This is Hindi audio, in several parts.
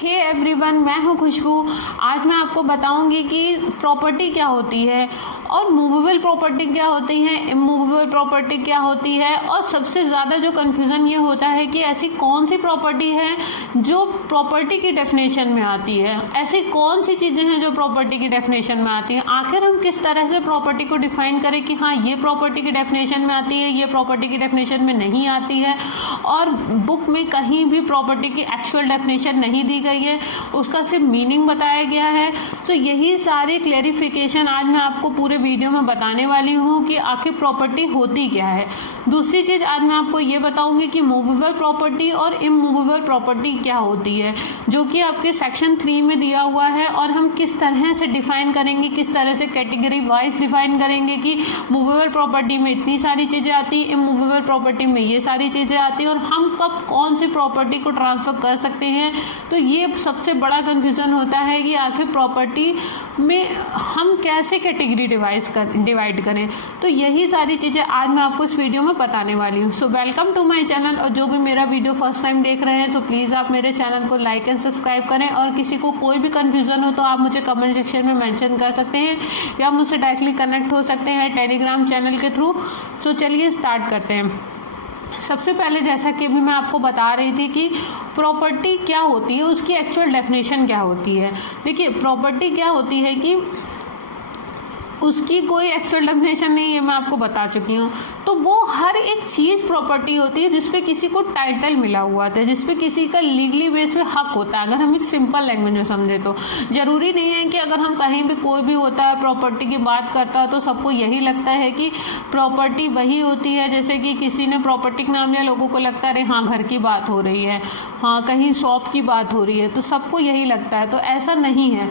हे एवरीवन, मैं हूं खुशबू। आज मैं आपको बताऊंगी कि प्रॉपर्टी क्या होती है और मूवेबल प्रॉपर्टी क्या होती है, इमूवेबल प्रॉपर्टी क्या होती है, और सबसे ज़्यादा जो कन्फ्यूज़न ये होता है कि ऐसी कौन सी प्रॉपर्टी है जो प्रॉपर्टी की डेफिनेशन में आती है, ऐसी कौन सी चीज़ें हैं जो प्रॉपर्टी की डेफिनेशन में आती हैं। आखिर हम किस तरह से प्रॉपर्टी को डिफाइन करें कि हाँ ये प्रॉपर्टी की डेफिनेशन में आती है, ये प्रॉपर्टी की डेफिनेशन में नहीं आती है, और बुक में कहीं भी प्रॉपर्टी की एक्चुअल डेफिनेशन नहीं दी गई है, उसका सिर्फ मीनिंग बताया गया है। तो यही सारे क्लेरिफिकेशन आज मैं आपको पूरे वीडियो में बताने वाली हूँ कि आखिर प्रॉपर्टी होती क्या है। दूसरी चीज़ आज मैं आपको ये बताऊंगी कि मूवेबल प्रॉपर्टी और इमूवेबल प्रॉपर्टी क्या होती है, जो कि आपके सेक्शन 3 में दिया हुआ है, और हम किस तरह से डिफाइन करेंगे, किस तरह से कैटेगरी वाइज डिफाइन करेंगे कि मूवेबल प्रॉपर्टी में इतनी सारी चीज़ें आती है, इमूवेबल प्रॉपर्टी में ये सारी चीज़ें आती है, और हम कब कौन सी प्रॉपर्टी को ट्रांसफ़र कर सकते हैं। तो ये सबसे बड़ा कन्फ्यूज़न होता है कि आखिर प्रॉपर्टी में हम कैसे कैटेगरी डिवाइड करें। तो यही सारी चीज़ें आज मैं आपको इस वीडियो में बताने वाली हूँ। So welcome to my channel, और जो भी मेरा वीडियो फर्स्ट टाइम देख रहे हैं सो प्लीज़ आप मेरे चैनल को लाइक एंड सब्सक्राइब करें, और किसी को कोई भी कन्फ्यूज़न हो तो आप मुझे कमेंट सेक्शन में मेंशन कर सकते हैं या मुझसे डायरेक्टली कनेक्ट हो सकते हैं टेलीग्राम चैनल के थ्रू। सो चलिए स्टार्ट करते हैं। सबसे पहले जैसा कि अभी मैं आपको बता रही थी कि प्रॉपर्टी क्या होती है, उसकी एक्चुअल डेफिनेशन क्या होती है। देखिए प्रॉपर्टी क्या होती है कि उसकी कोई एक्चुअल डेफिनेशन नहीं है, मैं आपको बता चुकी हूँ। तो वो हर एक चीज़ प्रॉपर्टी होती है जिसपे किसी को टाइटल मिला हुआ था, जिसपे किसी का लीगली बेस पे हक होता है। अगर हम एक सिंपल लैंग्वेज में समझे तो ज़रूरी नहीं है कि अगर हम कहीं भी कोई भी होता है प्रॉपर्टी की बात करता है तो सबको यही लगता है कि प्रॉपर्टी वही होती है। जैसे कि किसी ने प्रॉपर्टी का नाम लिया, लोगों को लगता है अरे हाँ घर की बात हो रही है, हाँ कहीं शॉप की बात हो रही है, तो सबको यही लगता है। तो ऐसा नहीं है।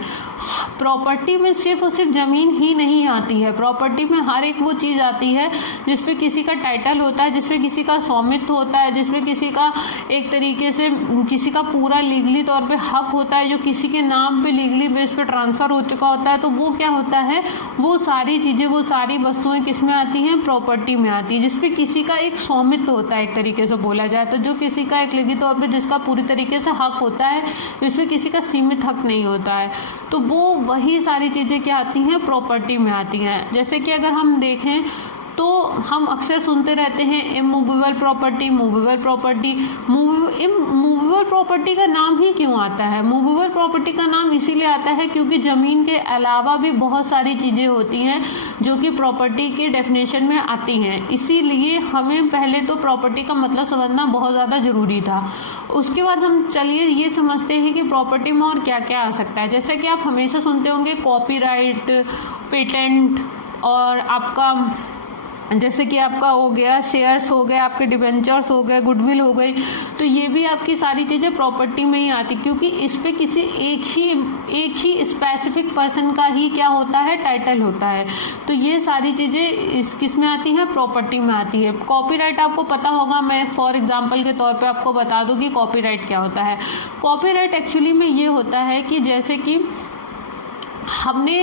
प्रॉपर्टी में सिर्फ और सिर्फ ज़मीन ही नहीं आती है, प्रॉपर्टी में हर एक वो चीज़ आती है जिसपे किसी का टाइटल होता है, जिसपे किसी का स्वामित्व होता है, जिसपे किसी का एक तरीके से किसी का पूरा लीगली तौर पे हक होता है, जो किसी के नाम पे लीगली बेस पे ट्रांसफ़र हो चुका होता है। तो वो क्या होता है, वो सारी चीज़ें, वो सारी वस्तुएं किस में आती हैं, प्रॉपर्टी में आती है, जिसपे किसी का एक स्वामित्व होता है। एक तरीके से बोला जाए तो जो किसी का एक लीगली तौर पर जिसका पूरी तरीके से हक होता है, जिसपे किसी का सीमित हक नहीं होता है, तो वो वही सारी चीज़ें क्या आती हैं, प्रॉपर्टी में आती हैं। जैसे कि अगर हम देखें तो हम अक्सर सुनते रहते हैं immovable property, movable property. Movable property का नाम ही क्यों आता है? मूवेबल प्रॉपर्टी का नाम इसीलिए आता है क्योंकि ज़मीन के अलावा भी बहुत सारी चीज़ें होती हैं जो कि प्रॉपर्टी के डेफिनेशन में आती हैं। इसीलिए हमें पहले तो प्रॉपर्टी का मतलब समझना बहुत ज़्यादा ज़रूरी था। उसके बाद हम चलिए ये समझते हैं कि प्रॉपर्टी में और क्या क्या आ सकता है। जैसे कि आप हमेशा सुनते होंगे कॉपीराइट, पेटेंट, और आपका जैसे कि आपका हो गया शेयर्स हो गए, आपके डिबेंचर्स हो गए, गुडविल हो गई। तो ये भी आपकी सारी चीज़ें प्रॉपर्टी में ही आती, क्योंकि इस पे किसी एक ही स्पेसिफिक पर्सन का ही क्या होता है, टाइटल होता है। तो ये सारी चीज़ें इस किस में आती हैं, प्रॉपर्टी में आती है। कॉपीराइट आपको पता होगा, मैं फॉर एग्जाम्पल के तौर पर आपको बता दूँ कि कॉपीराइट क्या होता है। कॉपीराइट एक्चुअली में ये होता है कि जैसे कि हमने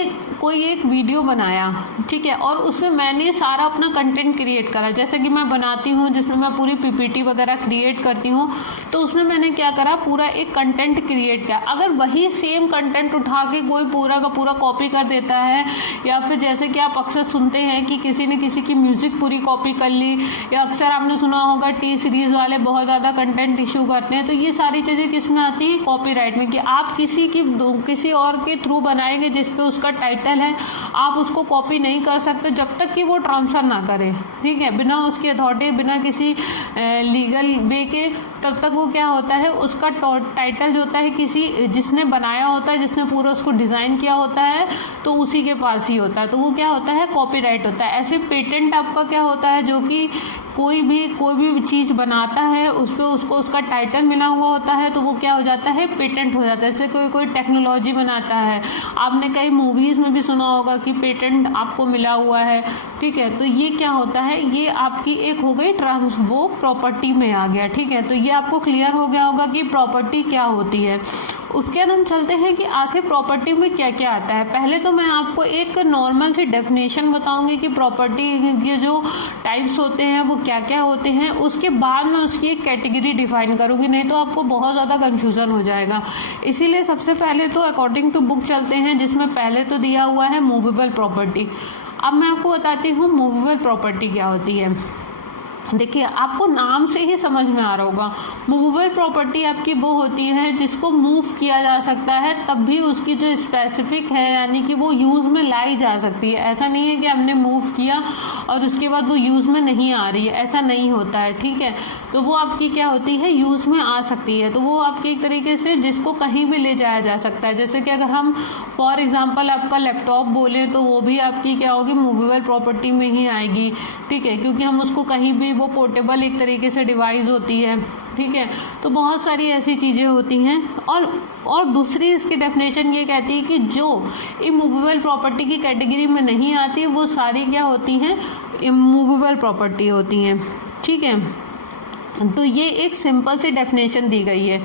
कोई एक वीडियो बनाया, ठीक है, और उसमें मैंने सारा अपना कंटेंट क्रिएट करा। जैसे कि मैं बनाती हूँ जिसमें मैं पूरी पीपीटी वगैरह क्रिएट करती हूँ, तो उसमें मैंने क्या करा, पूरा एक कंटेंट क्रिएट किया। अगर वही सेम कंटेंट उठा के कोई पूरा का पूरा कॉपी कर देता है, या फिर जैसे कि आप अक्सर सुनते हैं कि किसी ने किसी की म्यूज़िक पूरी कॉपी कर ली, या अक्सर आपने सुना होगा टी सीरीज़ वाले बहुत ज़्यादा कंटेंट इशू करते हैं। तो ये सारी चीज़ें किस में आती हैं, कॉपीराइट में, कि आप किसी और के थ्रू बनाएंगे जिसपे उसका टाइटल है, आप उसको कॉपी नहीं कर सकते जब तक कि वो ट्रांसफ़र ना करे, ठीक है, बिना उसकी अथॉरिटी, बिना किसी लीगल वे के। तब तक वो क्या होता है, उसका टाइटल जो होता है किसी जिसने बनाया होता है, जिसने पूरा उसको डिज़ाइन किया होता है, तो उसी के पास ही होता है। तो वो क्या होता है, कॉपीराइट होता है। ऐसे पेटेंट आपका क्या होता है, जो कि कोई भी चीज़ बनाता है उस पर उसको उसका टाइटल मिला हुआ होता है, तो वो क्या हो जाता है, पेटेंट हो जाता है। जैसे कोई टेक्नोलॉजी बनाता है, आपने कई मूवीज़ में भी सुना होगा कि पेटेंट आपको मिला हुआ है, ठीक है। तो ये क्या होता है, ये आपकी एक हो गई वो प्रॉपर्टी में आ गया, ठीक है। तो ये आपको क्लियर हो गया होगा कि प्रॉपर्टी क्या होती है। उसके बाद हम चलते हैं कि आखिर प्रॉपर्टी में क्या क्या आता है। पहले तो मैं आपको एक नॉर्मल सी डेफिनेशन बताऊंगी कि प्रॉपर्टी के जो टाइप्स होते हैं वो क्या क्या होते हैं, उसके बाद मैं उसकी एक कैटेगरी डिफाइन करूंगी, नहीं तो आपको बहुत ज़्यादा कन्फ्यूज़न हो जाएगा। इसीलिए सबसे पहले तो अकॉर्डिंग टू बुक चलते हैं, जिसमें पहले तो दिया हुआ है मूवेबल प्रॉपर्टी। अब मैं आपको बताती हूँ मूवेबल प्रॉपर्टी क्या होती है। देखिए, आपको नाम से ही समझ में आ रहा होगा, मूवेबल प्रॉपर्टी आपकी वो होती है जिसको मूव किया जा सकता है, तब भी उसकी जो स्पेसिफिक है यानी कि वो यूज़ में लाई जा सकती है। ऐसा नहीं है कि हमने मूव किया और उसके बाद वो यूज़ में नहीं आ रही है, ऐसा नहीं होता है, ठीक है। तो वो आपकी क्या होती है, यूज़ में आ सकती है। तो वो आपकी एक तरीके से जिसको कहीं भी ले जाया जा सकता है। जैसे कि अगर हम फॉर एग्जांपल आपका लैपटॉप बोले तो वो भी आपकी क्या होगी, मूवेबल प्रॉपर्टी में ही आएगी, ठीक है, क्योंकि हम उसको कहीं भी, वो पोर्टेबल एक तरीके से डिवाइस होती है, ठीक है। तो बहुत सारी ऐसी चीज़ें होती हैं। और दूसरी इसकी डेफिनेशन ये कहती है कि जो इमूवेबल प्रॉपर्टी की कैटेगरी में नहीं आती वो सारी क्या होती हैं, इमूवेबल प्रॉपर्टी होती हैं, ठीक है। तो ये एक सिंपल सी डेफिनेशन दी गई है।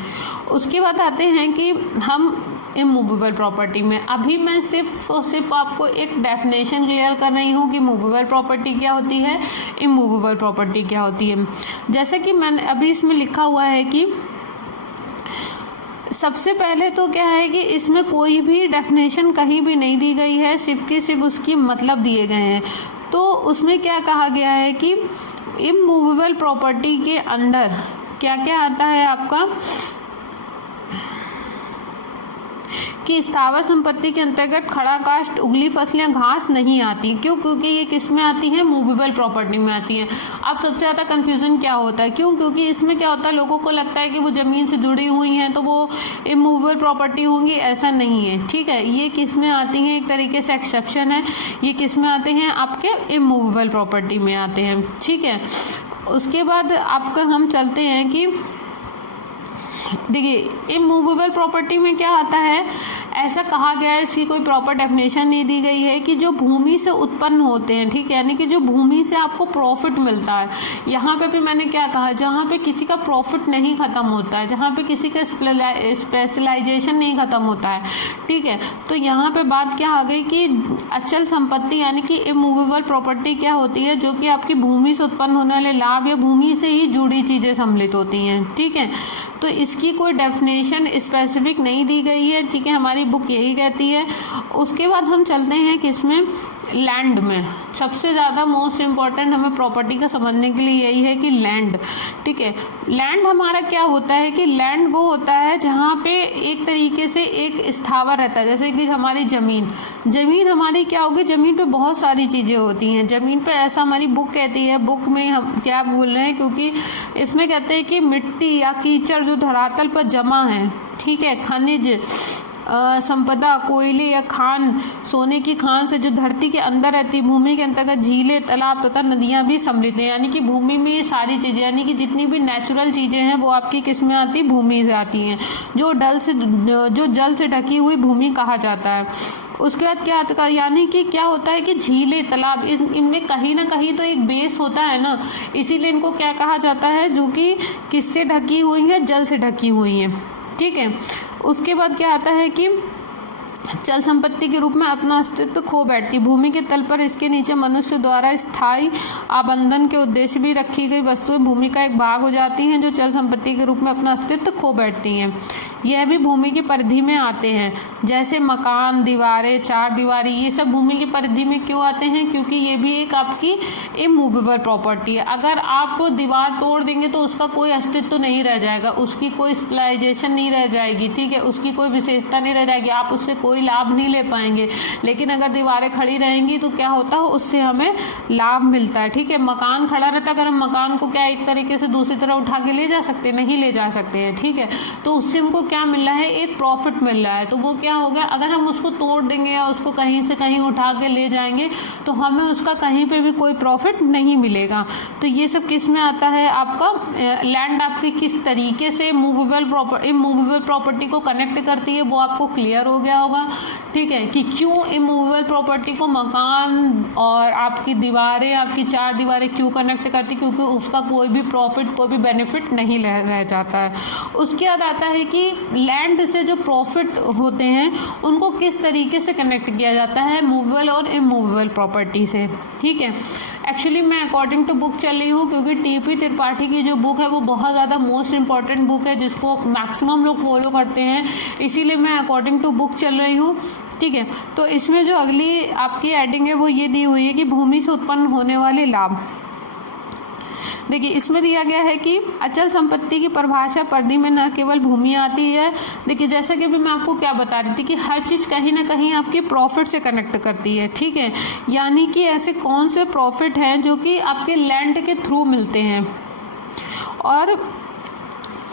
उसके बाद आते हैं कि हम इमूवेबल प्रॉपर्टी में, अभी मैं सिर्फ आपको एक डेफिनेशन क्लियर कर रही हूँ कि मूवेबल प्रॉपर्टी क्या होती है, इमूवेबल प्रॉपर्टी क्या होती है। जैसे कि मैंने अभी इसमें लिखा हुआ है कि सबसे पहले तो क्या है कि इसमें कोई भी डेफिनेशन कहीं भी नहीं दी गई है, सिर्फ की सिर्फ उसकी मतलब दिए गए हैं। तो उसमें क्या कहा गया है कि इमूवेबल प्रॉपर्टी के अंदर क्या क्या आता है आपका, कि स्थावर संपत्ति के अंतर्गत खड़ा काष्ठ, उगली फसलें, घास नहीं आती। क्यों? क्योंकि ये किस में आती है, मूवेबल प्रॉपर्टी में आती है। अब सबसे ज़्यादा कंफ्यूजन क्या होता है, क्यों? क्योंकि इसमें क्या होता है, लोगों को लगता है कि वो ज़मीन से जुड़ी हुई हैं तो वो इमूवेबल प्रॉपर्टी होंगी, ऐसा नहीं है, ठीक है। ये किस में आती हैं, एक तरीके से एक्सेप्शन है, ये किस में आते हैं, आपके इमूवेबल प्रॉपर्टी में आते हैं, ठीक है। उसके बाद आपका हम चलते हैं कि देखिए इमूवेबल प्रॉपर्टी में क्या आता है, ऐसा कहा गया है, इसकी कोई प्रॉपर डेफिनेशन नहीं दी गई है, कि जो भूमि से उत्पन्न होते हैं, ठीक है, यानी कि जो भूमि से आपको प्रॉफिट मिलता है। यहाँ पे भी मैंने क्या कहा, जहाँ पे किसी का प्रॉफिट नहीं खत्म होता है, जहाँ पे किसी का स्पेशलाइजेशन नहीं खत्म होता है, ठीक है। तो यहाँ पे बात क्या आ गई कि अचल संपत्ति यानी कि इमूवेबल प्रॉपर्टी क्या होती है, जो कि आपकी भूमि से उत्पन्न होने वाले लाभ या भूमि से ही जुड़ी चीज़ें सम्मिलित होती हैं, ठीक है। तो इसकी कोई डेफिनेशन स्पेसिफिक नहीं दी गई है, ठीक है, हमारी बुक यही कहती है। उसके बाद हम चलते हैं किसमें, लैंड में। सबसे ज़्यादा मोस्ट इम्पॉर्टेंट हमें प्रॉपर्टी का समझने के लिए यही है कि लैंड, ठीक है। लैंड हमारा क्या होता है कि लैंड वो होता है जहाँ पे एक तरीके से एक स्थावर रहता है, जैसे कि हमारी ज़मीन हमारी क्या होगी, ज़मीन पे बहुत सारी चीज़ें होती हैं। ज़मीन पे ऐसा हमारी बुक कहती है, बुक में हम क्या बोल रहे हैं, क्योंकि इसमें कहते हैं कि मिट्टी या कीचड़ जो धरातल पर जमा है, ठीक है, खनिज संपदा, कोयले या खान, सोने की खान से जो धरती के अंदर रहती है, भूमि के अंतर्गत झीलें, तालाब तथा नदियां भी सम्मिलित हैं। यानी कि भूमि में ये सारी चीज़ें, यानी कि जितनी भी नेचुरल चीज़ें हैं वो आपकी किस में आती है, भूमि से आती हैं, जो जल से ढकी हुई भूमि कहा जाता है। उसके बाद क्या आता है, यानी कि क्या होता है कि झीलें, तालाब, इनमें कहीं ना कहीं तो एक बेस होता है ना, इसीलिए इनको क्या कहा जाता है, जो कि किससे ढकी हुई है, जल से ढकी हुई है, ठीक है। उसके बाद क्या आता है कि चल संपत्ति के रूप में अपना अस्तित्व खो बैठती, भूमि के तल पर इसके नीचे मनुष्य द्वारा स्थायी आबंधन के उद्देश्य भी रखी गई वस्तुएं भूमि का एक भाग हो जाती हैं, जो चल संपत्ति के रूप में अपना अस्तित्व खो बैठती हैं। यह भी भूमि की परिधि में आते हैं, जैसे मकान, दीवारें, चार दीवारी, ये सब भूमि की परिधि में क्यों आते हैं, क्योंकि ये भी एक आपकी इमूवेबल प्रॉपर्टी है। अगर आप दीवार तोड़ देंगे तो उसका कोई अस्तित्व नहीं रह जाएगा, उसकी कोई स्पेशलाइजेशन नहीं रह जाएगी, ठीक है, उसकी कोई विशेषता नहीं रह जाएगी, आप उससे कोई लाभ नहीं ले पाएंगे। लेकिन अगर दीवारें खड़ी रहेंगी तो क्या होता है, उससे हमें लाभ मिलता है, ठीक है। मकान खड़ा रहता है, अगर हम मकान को क्या एक तरीके से दूसरी तरफ उठा के ले जा सकते, नहीं ले जा सकते हैं, ठीक है। तो उससे हमको क्या मिल रहा है, एक प्रॉफिट मिल रहा है। तो वो क्या होगा, अगर हम उसको तोड़ देंगे या उसको कहीं से कहीं उठा के ले जाएंगे तो हमें उसका कहीं पे भी कोई प्रॉफिट नहीं मिलेगा। तो ये सब किस में आता है, आपका लैंड आपकी किस तरीके से इमूवेबल प्रॉपर्टी को कनेक्ट करती है वो आपको क्लियर हो गया होगा। ठीक है, कि क्यों इमूवेबल प्रॉपर्टी को मकान और आपकी दीवारें, आपकी चार दीवारें क्यों कनेक्ट करती, क्योंकि उसका कोई भी प्रॉफिट, कोई भी बेनिफिट नहीं रह जाता है। उसके बाद आता है कि लैंड से जो प्रॉफिट होते हैं उनको किस तरीके से कनेक्ट किया जाता है मूवेबल और इमूवेबल प्रॉपर्टी से। ठीक है, एक्चुअली मैं अकॉर्डिंग टू बुक चल रही हूँ, क्योंकि टीपी त्रिपाठी की जो बुक है वो बहुत ज़्यादा मोस्ट इंपॉर्टेंट बुक है जिसको मैक्सिमम लोग फॉलो करते हैं, इसीलिए मैं अकॉर्डिंग टू बुक चल रही हूँ। ठीक है, तो इसमें जो अगली आपकी एडिंग है वो ये दी हुई है कि भूमि से उत्पन्न होने वाले लाभ। देखिए, इसमें दिया गया है कि अचल संपत्ति की परिभाषा परिधि में न केवल भूमि आती है। देखिए, जैसा कि अभी मैं आपको क्या बता रही थी कि हर चीज़ कहीं ना कहीं आपकी प्रॉफिट से कनेक्ट करती है। ठीक है, यानी कि ऐसे कौन से प्रॉफिट हैं जो कि आपके लैंड के थ्रू मिलते हैं। और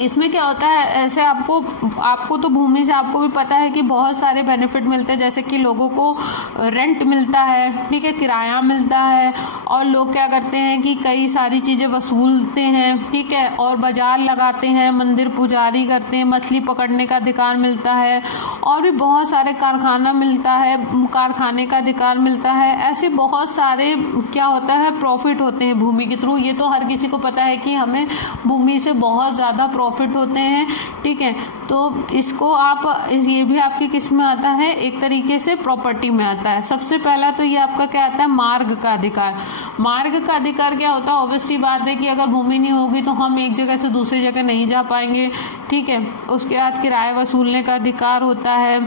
इसमें क्या होता है, ऐसे आपको तो भूमि से आपको भी पता है कि बहुत सारे बेनिफिट मिलते हैं, जैसे कि लोगों को रेंट मिलता है, ठीक है, किराया मिलता है, और लोग क्या करते हैं कि कई सारी चीज़ें वसूलते हैं, ठीक है, और बाजार लगाते हैं, मंदिर पुजारी करते हैं, मछली पकड़ने का अधिकार मिलता है, और भी बहुत सारे कारखाना मिलता है, कारखाने का अधिकार मिलता है। ऐसे बहुत सारे क्या होता है प्रॉफिट होते हैं भूमि के थ्रू। ये तो हर किसी को पता है कि हमें भूमि से बहुत ज़्यादा प्रॉफिट होते हैं। ठीक है, तो इसको आप, ये भी आपकी किस में आता है, एक तरीके से प्रॉपर्टी में आता है। सबसे पहला तो ये आपका क्या आता है, मार्ग का अधिकार। मार्ग का अधिकार क्या होता है, ऑब्वियसली बात है कि अगर भूमि नहीं होगी तो हम एक जगह से दूसरी जगह नहीं जा पाएंगे। ठीक है, उसके बाद किराया वसूलने का अधिकार होता है,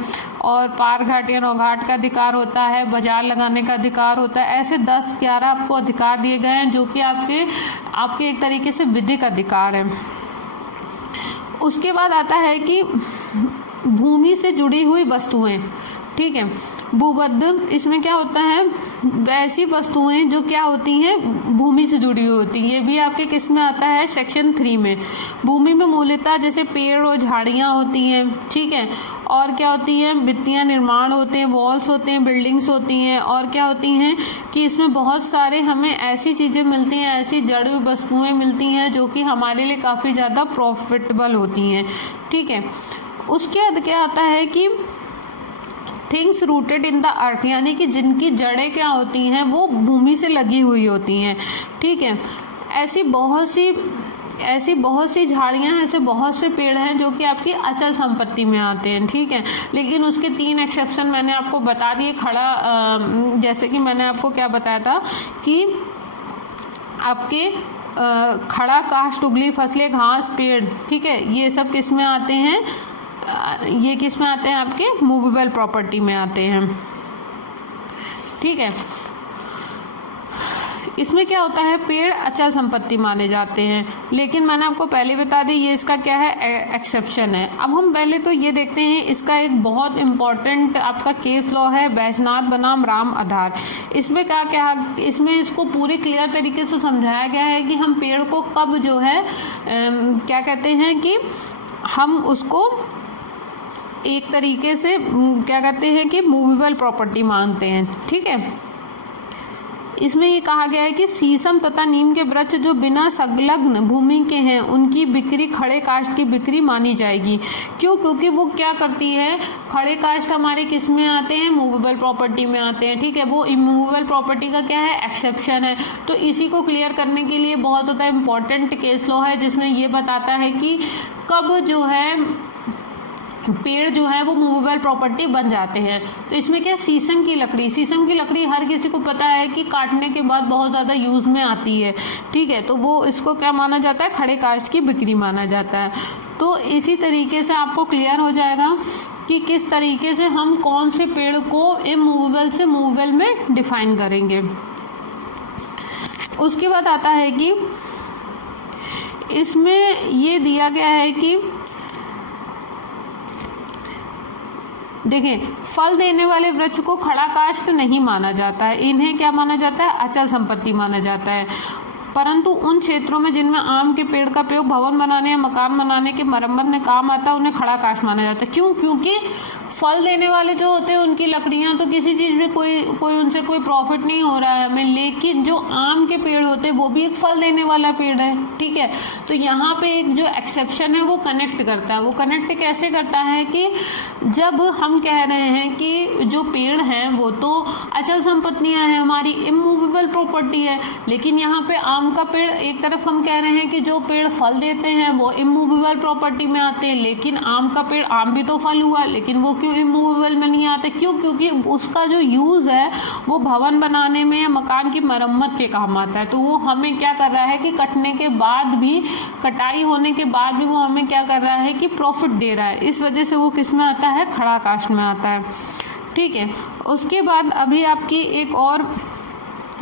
और पार घाट या नौघाट का अधिकार होता है, बाजार लगाने का अधिकार होता है। ऐसे 10-11 आपको अधिकार दिए गए हैं जो कि आपके एक तरीके से विधिक अधिकार है। उसके बाद आता है कि भूमि से जुड़ी हुई वस्तुएं। ठीक है, भूबद्ध, इसमें क्या होता है, वैसी वस्तुएं जो क्या होती हैं, भूमि से जुड़ी हुई होती हैं। ये भी आपके किस में आता है, सेक्शन 3 में। भूमि में मूलतः जैसे पेड़ और झाड़ियाँ होती हैं, ठीक है, और क्या होती हैं, भित्तियाँ निर्माण होते हैं, वॉल्स होते हैं, बिल्डिंग्स होती हैं, और क्या होती हैं कि इसमें बहुत सारे हमें ऐसी चीज़ें मिलती हैं, ऐसी जड़ वस्तुएं मिलती हैं जो कि हमारे लिए काफ़ी ज़्यादा प्रॉफिटेबल होती हैं। ठीक है, उसके बाद क्या आता है कि things rooted in the earth, यानी कि जिनकी जड़ें क्या होती हैं वो भूमि से लगी हुई होती हैं। ठीक है, ऐसी बहुत सी झाड़ियाँ, ऐसे बहुत से पेड़ हैं जो कि आपकी अचल संपत्ति में आते हैं। ठीक है, लेकिन उसके 3 एक्सेप्शन मैंने आपको बता दिए। जैसे कि मैंने आपको क्या बताया था कि आपके खड़ा, काष्ठ, उगली फसलें, घास, पेड़, ठीक है, ये सब किस में आते हैं, ये किस में आते हैं, आपके मूवेबल प्रॉपर्टी में आते हैं। ठीक है, इसमें क्या होता है, पेड़ अचल संपत्ति माने जाते हैं, लेकिन मैंने आपको पहले बता दी ये इसका क्या है, एक्सेप्शन है। अब हम पहले तो ये देखते हैं, इसका एक बहुत इम्पॉर्टेंट आपका केस लॉ है, बैजनाथ बनाम राम आधार। इसमें इसमें इसको पूरी क्लियर तरीके से समझाया गया है कि हम पेड़ को कब जो है क्या कहते हैं कि हम उसको एक तरीके से क्या कहते हैं कि मूवेबल प्रॉपर्टी मानते हैं। ठीक है, इसमें ये कहा गया है कि शीशम तथा नीम के वृक्ष जो बिना संलग्न भूमि के हैं उनकी बिक्री खड़े काष्ठ की बिक्री मानी जाएगी। क्यों? क्योंकि वो क्या करती है, खड़े काष्ठ हमारे किस में आते हैं, मूवेबल प्रॉपर्टी में आते हैं। ठीक है, वो इमूवेबल प्रॉपर्टी का क्या है, एक्सेप्शन है। तो इसी को क्लियर करने के लिए बहुत ज़्यादा इम्पोर्टेंट केस लॉ है जिसमें ये बताता है कि कब जो है पेड़ जो है वो मूवेबल प्रॉपर्टी बन जाते हैं। तो इसमें क्या, शीशम की लकड़ी हर किसी को पता है कि काटने के बाद बहुत ज़्यादा यूज़ में आती है। ठीक है, तो वो इसको क्या माना जाता है, खड़े काष्ठ की बिक्री माना जाता है। तो इसी तरीके से आपको क्लियर हो जाएगा कि किस तरीके से हम कौन से पेड़ को इमूवेबल से मूवेबल में डिफाइन करेंगे। उसके बाद आता है कि इसमें ये दिया गया है कि देखिए, फल देने वाले वृक्ष को खड़ा काष्ठ नहीं माना जाता है, इन्हें क्या माना जाता है, अचल संपत्ति माना जाता है। परंतु उन क्षेत्रों में जिनमें आम के पेड़ का प्रयोग भवन बनाने या मकान बनाने के मरम्मत में काम आता है उन्हें खड़ा काष्ठ माना जाता है। क्यों? क्योंकि फल देने वाले जो होते हैं उनकी लकड़ियां तो किसी चीज़ में कोई उनसे कोई प्रॉफिट नहीं हो रहा है हमें, लेकिन जो आम के पेड़ होते हैं वो भी एक फल देने वाला पेड़ है, ठीक है। तो यहाँ पे एक जो एक्सेप्शन है वो कनेक्ट करता है। वो कनेक्ट कैसे करता है कि जब हम कह रहे हैं कि जो पेड़ हैं वो तो अचल संपत्तियां हैं, हमारी इमूवेबल प्रॉपर्टी है, लेकिन यहाँ पे आम का पेड़ एक तरफ हम कह रहे हैं कि जो पेड़ फल देते हैं वो इमूवेबल प्रॉपर्टी में आते हैं, लेकिन आम का पेड़, आम भी तो फल हुआ, लेकिन वो क्यों इमूवेबल में नहीं आते? क्यों? क्योंकि उसका जो यूज़ है वो भवन बनाने में या मकान की मरम्मत के काम आता है। तो वो हमें क्या कर रहा है कि कटने के बाद भी, कटाई होने के बाद भी वो हमें क्या कर रहा है कि प्रॉफिट दे रहा है। इस वजह से वो किस में आता है? खड़ा काष्ठ में आता है, ठीक है। उसके बाद अभी आपकी एक और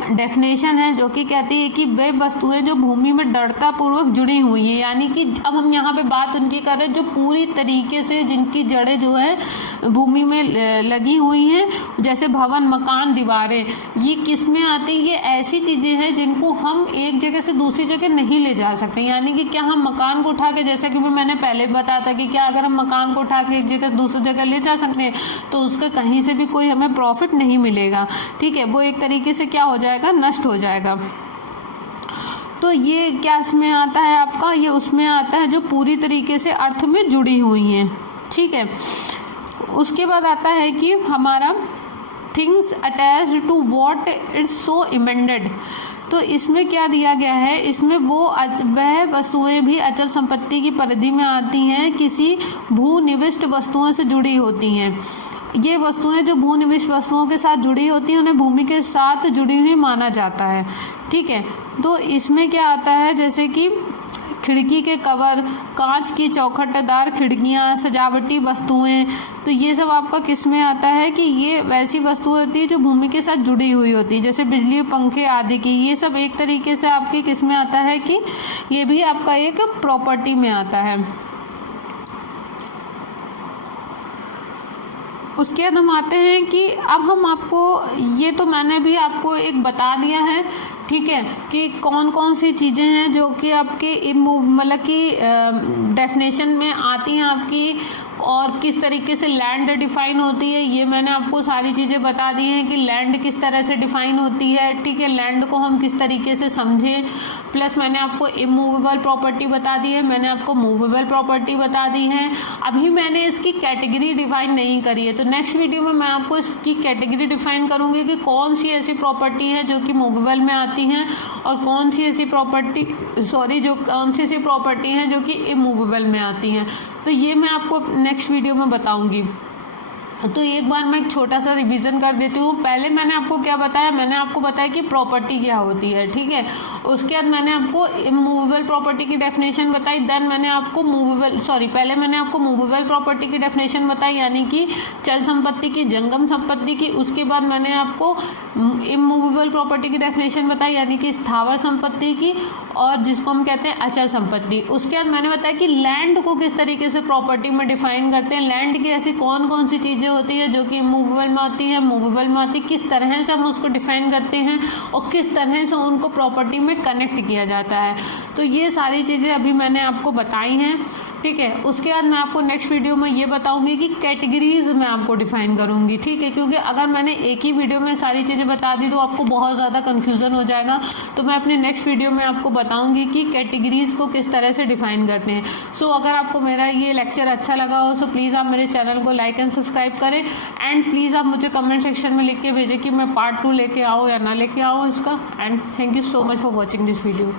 डेफिनेशन है जो कि कहती है कि वे वस्तुएं जो भूमि में दृढ़तापूर्वक जुड़ी हुई हैं, यानी कि अब हम यहाँ पे बात उनकी कर रहे हैं जो पूरी तरीके से, जिनकी जड़ें जो है भूमि में लगी हुई हैं, जैसे भवन, मकान, दीवारें। ये किस में आती है? ये ऐसी चीज़ें हैं जिनको हम एक जगह से दूसरी जगह नहीं ले जा सकते। यानी कि क्या हम मकान को उठा के, जैसा कि मैंने पहले बताया था कि क्या अगर हम मकान को उठा के एक जगह से दूसरी जगह ले जा सकते हैं तो उसका कहीं से भी कोई हमें प्रॉफिट नहीं मिलेगा, ठीक है। वो एक तरीके से क्या हो जाएगा? नष्ट हो जाएगा। तो ये क्या इसमें आता है आपका? ये उसमें आता है जो पूरी तरीके से अर्थ में जुड़ी हुई हैं, ठीक है। उसके बाद आता है कि हमारा things attached to what it's so amended. तो इसमें क्या दिया गया है? इसमें वह वस्तुएं भी अचल संपत्ति की परिधि में आती हैं, किसी भूनिविष्ट वस्तुओं से जुड़ी होती हैं। ये वस्तुएं जो भूनिविष्ट वस्तुओं के साथ जुड़ी होती हैं उन्हें भूमि के साथ जुड़ी हुई माना जाता है, ठीक है। तो इसमें क्या आता है? जैसे कि खिड़की के कवर, कांच की चौखटदार खिड़कियां, सजावटी वस्तुएं, तो ये सब आपका किस में आता है कि ये वैसी वस्तुएं होती है जो भूमि के साथ जुड़ी हुई होती है, जैसे बिजली, पंखे आदि की। ये सब एक तरीके से आपके किस में आता है कि ये भी आपका एक प्रॉपर्टी में आता है। उसके बाद हम आते हैं कि अब हम आपको, ये तो मैंने भी आपको एक बता दिया है, ठीक है, कि कौन कौन सी चीज़ें हैं जो कि आपके मतलब कि डेफिनेशन में आती हैं आपकी, और किस तरीके से लैंड डिफाइन होती है। ये मैंने आपको सारी चीज़ें बता दी हैं कि लैंड किस तरह से डिफाइन होती है, ठीक है। लैंड को हम किस तरीके से समझें, प्लस मैंने आपको इमूवेबल प्रॉपर्टी बता दी है, मैंने आपको मूवेबल प्रॉपर्टी बता दी है। अभी मैंने इसकी कैटेगरी डिफाइन नहीं करी है, तो नेक्स्ट वीडियो में मैं आपको इसकी कैटेगरी डिफाइन करूँगी कि कौन सी ऐसी प्रॉपर्टी है जो कि मूवेबल में आती हैं और कौन सी ऐसी प्रॉपर्टी हैं जो कि इमूवेबल में आती हैं। तो ये मैं आपको नेक्स्ट वीडियो में बताऊंगी। तो एक बार मैं एक छोटा सा रिवीजन कर देती हूँ। पहले मैंने आपको क्या बताया? मैंने आपको बताया कि प्रॉपर्टी क्या होती है, ठीक है। उसके बाद मैंने आपको इमूवेबल प्रॉपर्टी की डेफिनेशन बताई। देन मैंने आपको पहले मैंने आपको मूवेबल प्रॉपर्टी की डेफिनेशन बताई, यानी कि चल संपत्ति की, जंगम संपत्ति की। उसके बाद मैंने आपको इमूवेबल प्रॉपर्टी की डेफिनेशन बताई, यानी कि स्थावर संपत्ति की, और जिसको हम कहते हैं अचल संपत्ति। उसके बाद मैंने बताया कि लैंड को किस तरीके से प्रॉपर्टी में डिफाइन करते हैं, लैंड की ऐसी कौन कौन सी चीज़ें होती है जो कि मूवेबल में होती है, मूवेबल में होती है, किस तरह से हम उसको डिफाइन करते हैं और किस तरह से उनको प्रॉपर्टी में कनेक्ट किया जाता है। तो ये सारी चीज़ें अभी मैंने आपको बताई हैं, ठीक है। उसके बाद मैं आपको नेक्स्ट वीडियो में ये बताऊंगी कि कैटेगरीज मैं आपको डिफाइन करूंगी, ठीक है, क्योंकि अगर मैंने एक ही वीडियो में सारी चीज़ें बता दी तो आपको बहुत ज़्यादा कन्फ्यूज़न हो जाएगा। तो मैं अपने नेक्स्ट वीडियो में आपको बताऊंगी कि कैटेगरीज को किस तरह से डिफाइन करते हैं। सो अगर आपको मेरा ये लेक्चर अच्छा लगा हो तो प्लीज़ आप मेरे चैनल को लाइक एंड सब्सक्राइब करें, एंड प्लीज़ आप मुझे कमेंट सेक्शन में लिख के भेजें कि मैं पार्ट 2 लेके आऊँ या ना लेके आऊँ इसका। And thank you so much for watching this video.